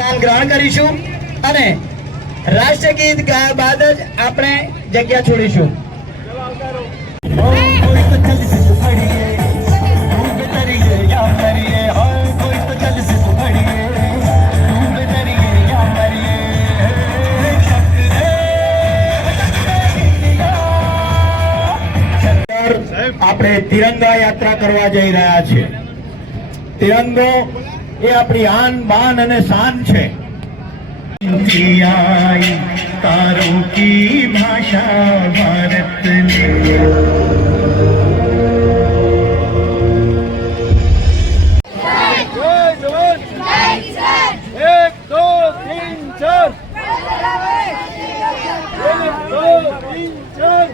સ્થાન ગ્રહણ કરીશું અને રાષ્ટ્રગીત ગાયા બાદ જ આપણે જગ્યા છોડીશું. આપણે તિરંગા યાત્રા કરવા જઈ રહ્યા છીએ. તિરંગો એ આપણી આન બાન અને શાન છે તારો કી ભાષા ભારત એક દો તીન ચાર એક દો તીન ચાર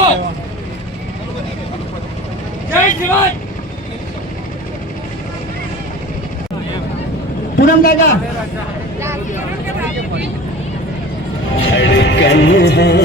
हूँ जय जवान પૂનમ કાકા धड़कन है